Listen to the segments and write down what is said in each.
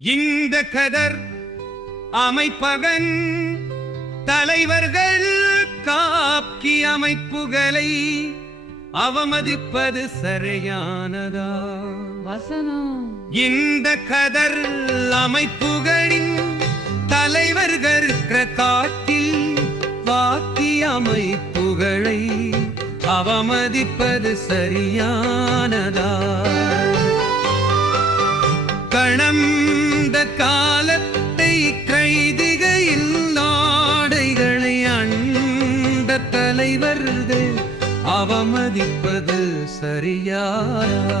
இந்த கதர் அமைப்பகன் தலைவர்கள் காக்கி அமைப்புகளை அவமதிப்பது சரியானதா? வசனம். இந்த கதர் அமைப்புகளின் தலைவர்கள் காக்கி வாக்கி அமைப்புகளை அவமதிப்பது சரியானதா? கடந்த காலத்தை கைதிகையில் நாடைகளை அண்ட தலைவர்கள் அவமதிப்பது சரியானதா?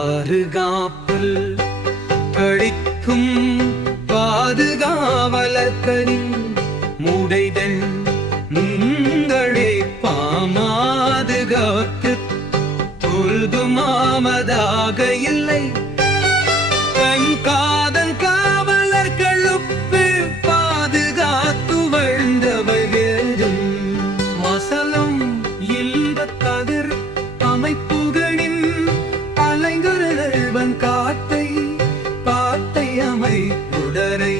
பாதுகாப்பில் கழிக்கும் பாதுகாவலர்களின் மூடைதல் உங்களை பாமாதுகாத்து பொழுதுமாமதாக இல்லை. கண் காதல் காவலர்களுக்கு பாதுகாத்து வாழ்ந்தவர்களும் மசலம் இல்ப கதிர் அமைப்புகளின் அலைங்குரல்வன் காத்தை அமைப்புடரை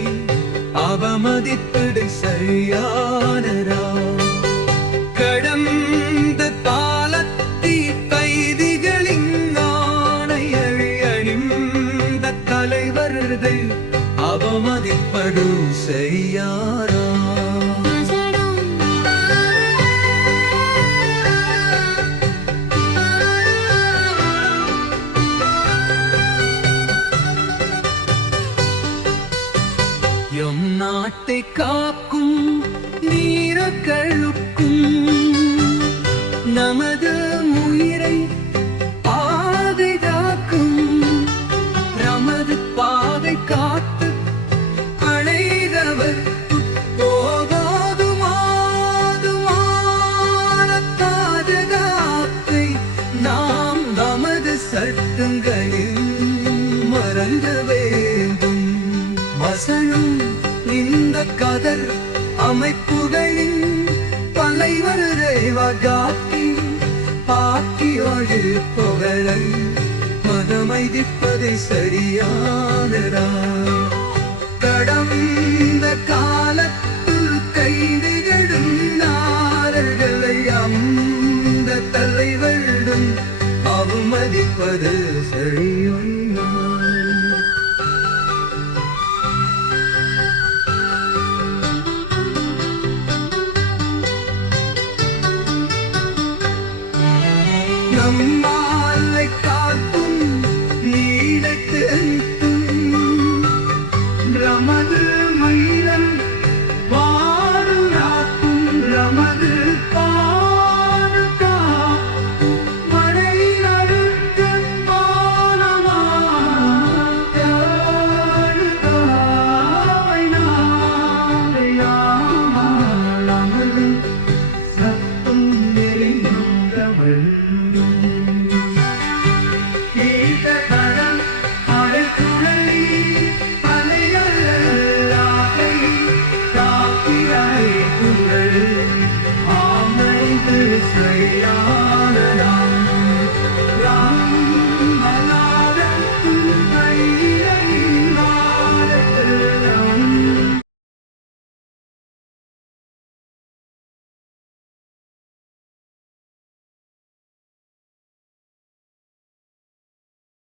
அவமதிப்பது சரியானதா? கடந்த காலத்தி கைதிகளின் ஆணையழி அணிந்த தலைவர்கள் அவமதிப்பது சரியானதா? எம் நாட்டை காக்கும் நீரக்களுக்கும் நமது உயிரை பாதுகாக்கும் நமது பாதை காத்து அழைதவர் போதாதுமாதுமான பாதுகாப்பை நாம் நமது சட்டங்களில் மறந்த வேண்டும். வசனம் இந்த கதர் அமைப்புகளின் தலைவரை வகாக்கி பாக்கி ஒழிப்பவரை மதமைதிப்பதை சரியானதா? கடந்த காலத்தில் கைதிகளும் நாரர்களை அந்த தலைவரிடம் அவமதிப்பது சரியானதா? நம்மாலை காத்தும் நீடைத்து ரமது மயிலம் வாருநாக்கும் ரமது பாருகா மழை நடுக்கு மானமாவை நாடையாமது சத்தும் நெறிந்தவள் Say